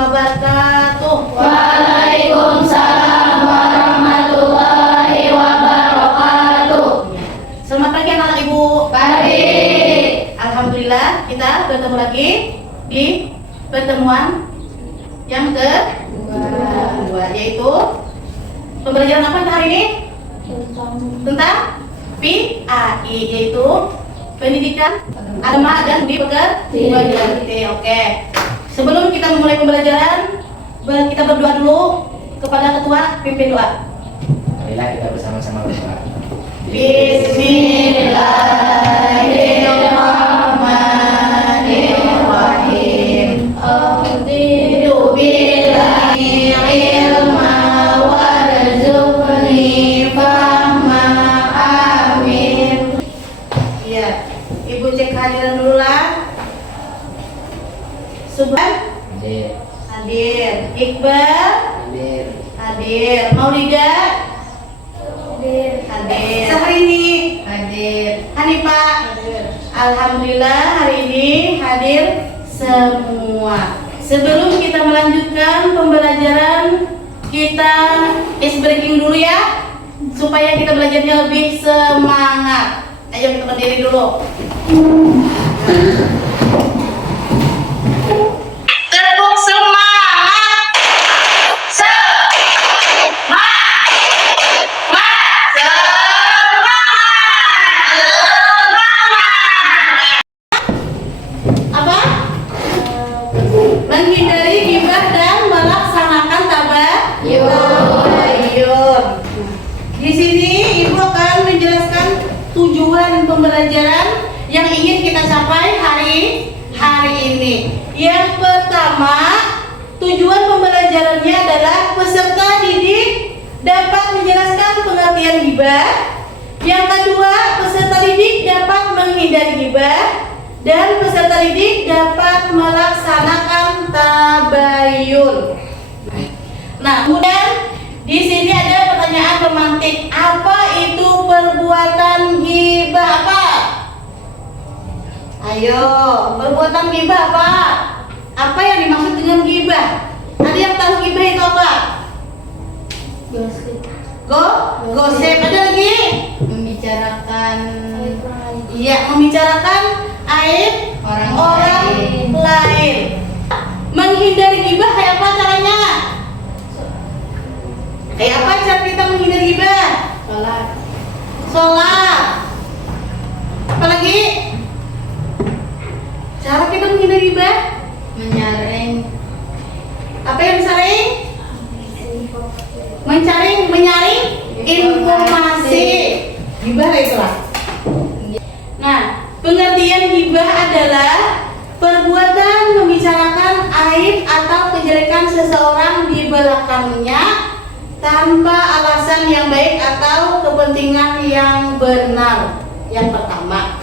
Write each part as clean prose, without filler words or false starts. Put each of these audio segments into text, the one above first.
wabarakatuh. Waalaikumsalam warahmatullahi wabarakatuh. Selamat pagi anak ibu. Pagi. Alhamdulillah kita bertemu lagi di pertemuan yang kedua, yaitu pembelajaran apa hari ini? Tentang PAI, yaitu pendidikan agama dan budi pekerti. Oke. Sebelum kita memulai pembelajaran, kita berdoa dulu kepada ketua, pimpin doa. Marilah kita bersama-sama berdoa. Bismillahirrahmanirrahim. A'udzu billahi ilma warzuqni fahma. Amin. Iya, Ibu cek kehadiran dulu lah. Subhan Hadir. hadir, Iqbal Hadir. hadir, Maulida hadir, Sahrini Hadir. Hanifah Alhamdulillah hari ini hadir semua. Sebelum kita melanjutkan pembelajaran, kita ice breaking dulu ya, supaya kita belajarnya lebih semangat. Ayo kita berdiri dulu. Tepuk semangat. Apa? Menghindari ghibah dan melaksanakan tabayun. Di sini Ibu akan menjelaskan tujuan pembelajaran yang ingin kita capai hari ini. Yang pertama, tujuan pembelajarannya adalah peserta didik dapat menjelaskan pengertian ghibah. Yang kedua, peserta didik dapat menghindari ghibah. Dan peserta didik dapat melaksanakan tabayun. Nah, kemudian di sini ada pertanyaan pemantik. Apa itu perbuatan ghibah? Apa? Ayo, perbuatan ghibah apa? Apa yang dimaksud dengan ghibah? Ada yang tahu ghibah itu apa? Gosip. Ada lagi? Membicarakan Iya, membicarakan aib orang lain. Menghindari ghibah kayak apa caranya? Kayak apa cara kita menghindari ghibah? Sholat. Apalagi? Cara kita menghindari ghibah? menyaring Apa yang disaring? Menyaring informasi. Ghibah itulah. Nah, pengertian ghibah adalah perbuatan membicarakan aib atau kejelekan seseorang di belakangnya tanpa alasan yang baik atau kepentingan yang benar. Yang pertama.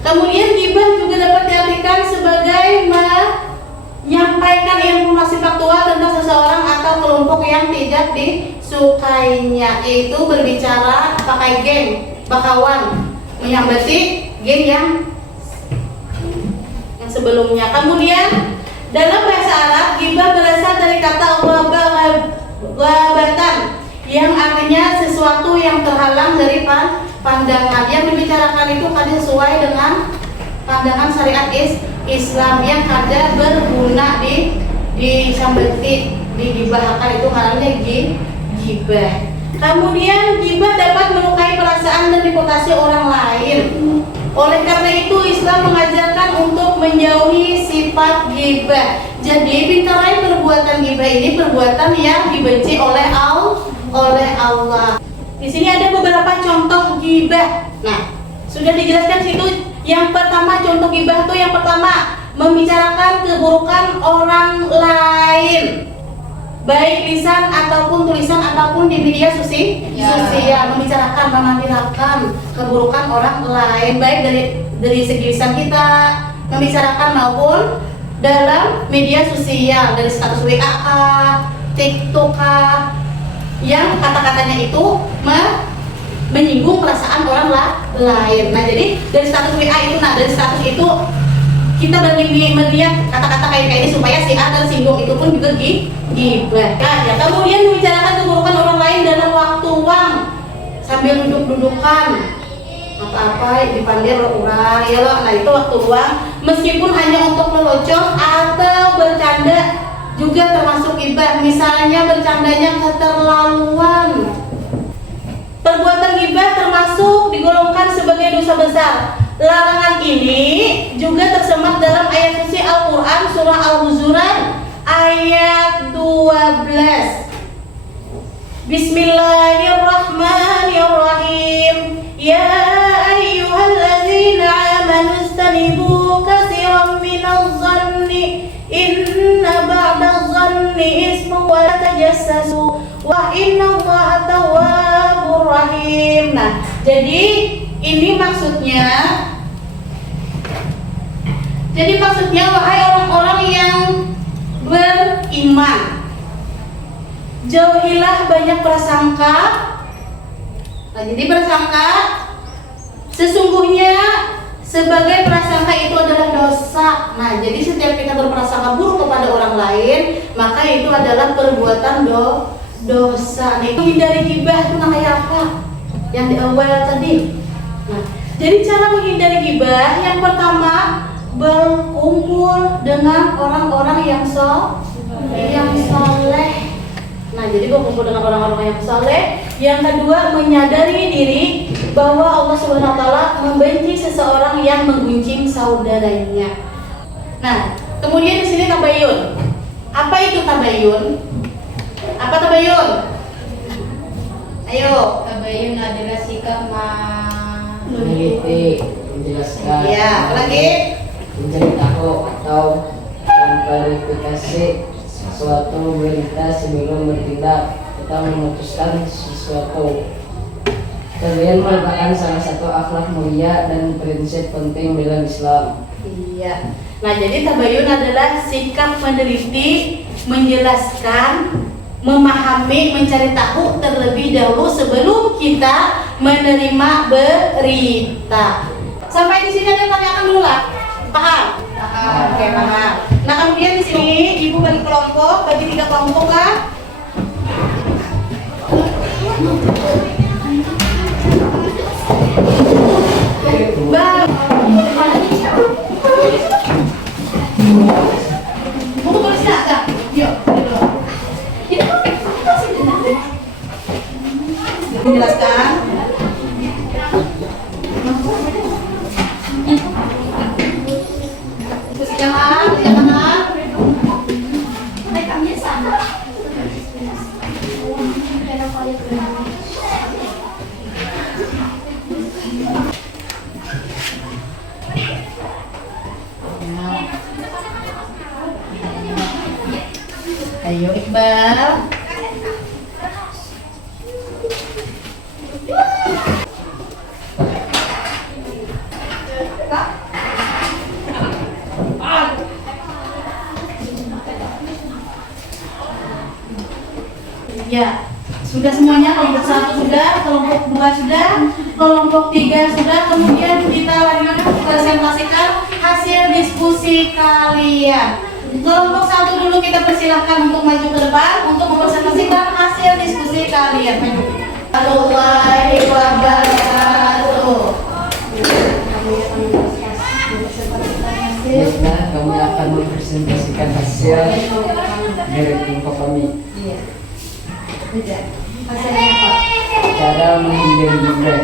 Kemudian ghibah juga dapat diartikan sebagai menyampaikan informasi faktual tentang seseorang atau kelompok yang tidak disukainya, yaitu berbicara pakai geng, bakawan, menyambati geng yang sebelumnya. Kemudian dalam bahasa Arab, ghibah berasal dari kata ghabatan yang artinya sesuatu yang terhalang dari pandangan. Yang dibicarakan itu kadang sesuai dengan pandangan syariat Islam yang kadang berguna disambati, digibahkan, itu haramnya ghibah. Kemudian ghibah dapat melukai perasaan dan reputasi orang lain. Oleh karena itu Islam mengajarkan untuk menjauhi sifat ghibah. Jadi pintarai perbuatan ghibah ini perbuatan yang dibenci oleh Allah. Di sini ada beberapa contoh ghibah. Nah, sudah dijelaskan situ. Yang pertama, contoh ghibah itu yang pertama membicarakan keburukan orang lain, baik lisan ataupun tulisan ataupun di media sosial, membicarakan, menampilkan keburukan orang lain, baik dari segi lisan kita membicarakan maupun dalam media sosial, dari status WA, TikTok, yang kata-katanya itu menyinggung perasaan orang lain. Nah, jadi dari status WA itu, dari status itu kita melihat kata-kata kayak ini supaya si A tersinggung, itu pun juga gibah. Nah, ya, kemudian membicarakan keburukan orang lain dalam waktu luang sambil duduk-dudukan apa-apa dipanggil orang ya loh. Nah, itu waktu luang meskipun hanya untuk melocok atau bercanda juga termasuk gibah. Misalnya bercandanya keterlaluan. Perbuatan gibah termasuk digolongkan sebagai dosa besar. Larangan ini juga tersemat dalam ayat suci Al-Quran surah Al-Hujurat ayat 12. Bismillahirrahmanirrahim. Ya ayyuhalladzina amanu istanibu katsiran minadh dhanni inna ba'dadh dhanni ismun wa la tajassasu wa innallaha tawwabur rahim. Nah, jadi ini maksudnya wahai orang-orang yang beriman, jauhilah banyak prasangka. Nah, jadi prasangka sesungguhnya sebagai prasangka itu adalah dosa. Nah, jadi setiap kita berprasangka buruk kepada orang lain, maka itu adalah perbuatan dosa. Nah, itu hindari gibah itu namanya apa? Yang di awal tadi. Nah, jadi cara menghindari gibah yang pertama berkumpul dengan orang-orang yang soleh. Nah, jadi berkumpul dengan orang-orang yang soleh. Yang kedua, menyadari diri bahwa Allah Subhanahu Wa Taala membenci seseorang yang menggunjing saudaranya. Nah, kemudian di sini tabayun. Apa itu tabayun? Apa tabayun? Ayo. Tabayun adalah sikap meneliti, menjelaskan, Iya, apa lagi? mencari tahu atau memverifikasi suatu berita sebelum bertindak atau memutuskan sesuatu. Tabayun merupakan salah satu akhlak mulia dan prinsip penting dalam Islam. Iya. Nah, jadi tabayun adalah sikap meneliti, menjelaskan, memahami, mencari tahu terlebih dahulu sebelum kita menerima berita. Sampai di sini ada yang tanyakan dulu lah. Paham? Paham. Oke, paham. Nah, kemudian di sini ibu bagi kelompok, bagi 3 kelompok lah. Bang. Buku tulis enggak? Yuk. Menjelaskan. Jangan. Ayo Iqbal. Ya, sudah semuanya. Kelompok 1 sudah, kelompok 2 sudah, kelompok 3 sudah. Kemudian kita lanjutkan presentasikan hasil diskusi kalian. Kelompok 1 dulu kita persilahkan untuk maju ke depan untuk mempresentasikan hasil diskusi kalian. Maju. Warahmatullahi wabarakatuh. Baiklah, kami akan mempresentasikan hasil dari kelompok kami. Hasilnya apa? Cara menghindari gibah,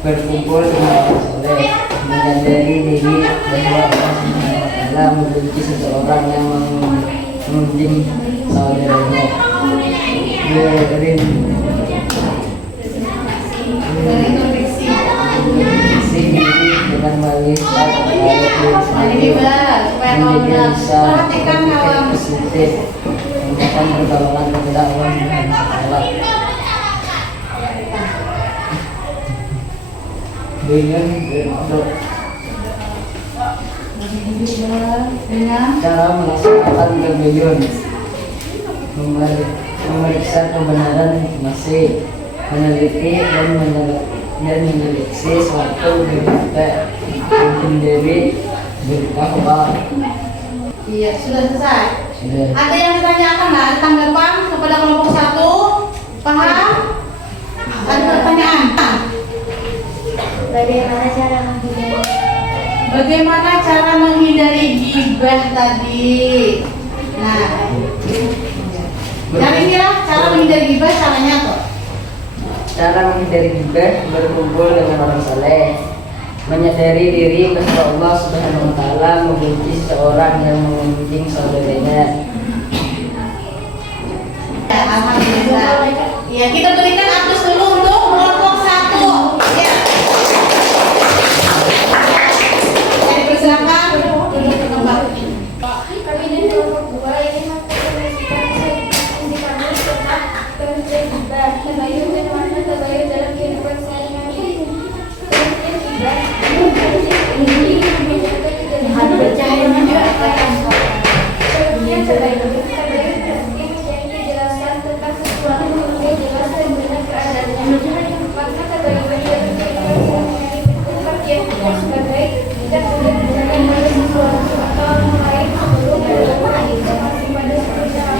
berkumpul dengan orang soleh, menyadari diri bahwa Allah Subhanahu Wa Taala membenci seseorang yang mengunjing saudaranya, berinteraksi diri dengan melihat ayat menjadi bisa berpikir positif, mengucapkan pertolongan kepada Allah Subhanahu Wa Taala. Dengan cara melaksanakan tabayun, memeriksa kebenaran informasi, meneliti dan menyeleksi suatu berita, menghindari Berita kebal. Iya, sudah selesai. Sudah. Ada yang ditanyakan nggak? Ada tanggapan kepada kelompok 1? Paham? Ada pertanyaan? Bagaimana cara menghindari? Bagaimana cara menghindari gibah tadi? Nah, cari kira cara menghindari gibah caranya apa? Cara menghindari gibah berkumpul dengan orang saleh, menyadari diri bahwa Allah Subhanahu wa taala membenci seseorang yang membenci saudaranya. Ya, alhamdulillah. Ya, kita berikan aplaus dulu untuk kelompok 1. Ya. Jadi persilakan duduk ke tempat. Kami dari kelompok 2 ingin menginformasikan indikator tentang penghentian gibah, tabayun dan makna tabayun dalam kehidupan sehari-hari. Penghentian gibah ini menunjukkan kejadian penghentian tabayun berarti mencari kejelasan tentang sesuatu yang jelas dan benar keadaannya. Makna tabayun dalam kehidupan sehari-hari itu pengertian sebagai tidak boleh berjalan pada sesuatu atau orang lain sebelum berdoa informasi pada sesuatu.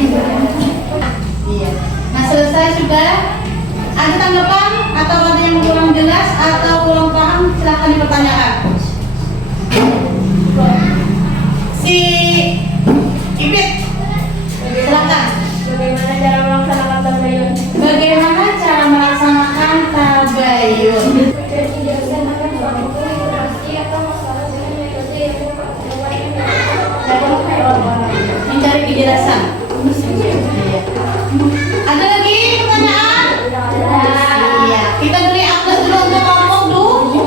Iya. Nah, selesai sudah. Ada tanggapan atau ada yang kurang jelas atau kurang paham? Silahkan dipertanyakan. Si Ibit, silakan. Bagaimana cara melaksanakan tabayun? Bagaimana cara melaksanakan tabayun? Dan dilaksanakan suatu informasi atau masalah dengan metode yang Mencari kejelasan. Iya. Ada lagi pertanyaan? Iya. Kita beri aplaus dulu untuk kelompok dulu.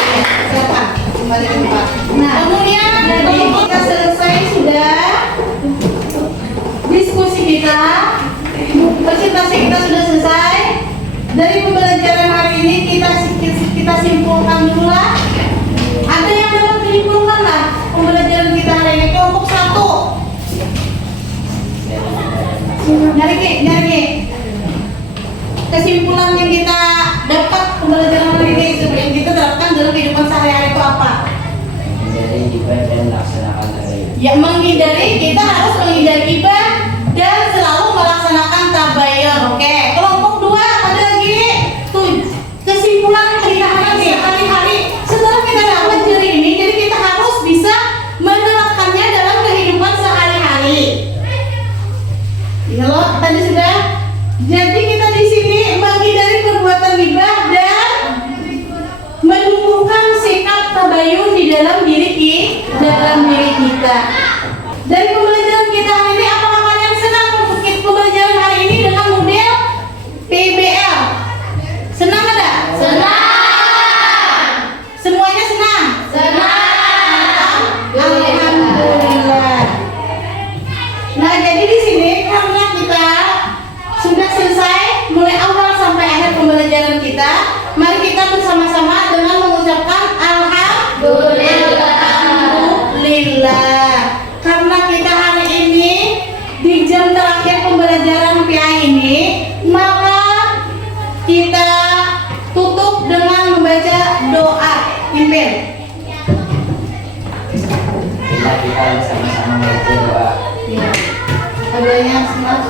Iya, silakan kembali ke tempat. Nah, kemudian kelompok kita selesai sudah diskusi kita, presentasi kita sudah selesai. Dari pembelajaran hari ini kita simpulkan dulu lah. Ada yang dapat menyimpulkan lah pembelajaran kita hari ini kelompok 1. Nyari kesimpulan yang kita dapat pembelajaran hari ini yang kita terapkan dalam kehidupan sehari-hari itu apa? Menghindari gibah dan melaksanakan tabayun. Ya, kita harus menghindari gibah dan selalu melaksanakan tabayun. Oke, kelompok 2 ada lagi tuh kesimpulan yang kita harus sehari-hari. Setelah kita dapat dari ini, jadi kita harus bisa menerapkannya dalam kehidupan sehari-hari. Ya loh, tadi sudah. Jadi kita di sini menghindari perbuatan gibah dan menumbuhkan sikap tabayun di dalam diri kita. Dari pembelajaran kita hari ini, apakah kalian senang pembelajaran hari ini dengan model PBL? Senang ada? Senang. Semuanya senang? Senang. Alhamdulillah. Nah, jadi di sini karena kita sudah selesai mulai awal sampai akhir pembelajaran kita, mari kita bersama-sama dengan mengucapkan alhamdulillah. Karena kita hari ini di jam terakhir pembelajaran PA ini, maka kita tutup dengan membaca doa pimpin. Kita bersama-sama membaca doa. Ya. Adanya semangat.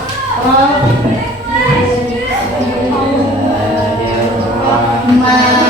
Ya Allah.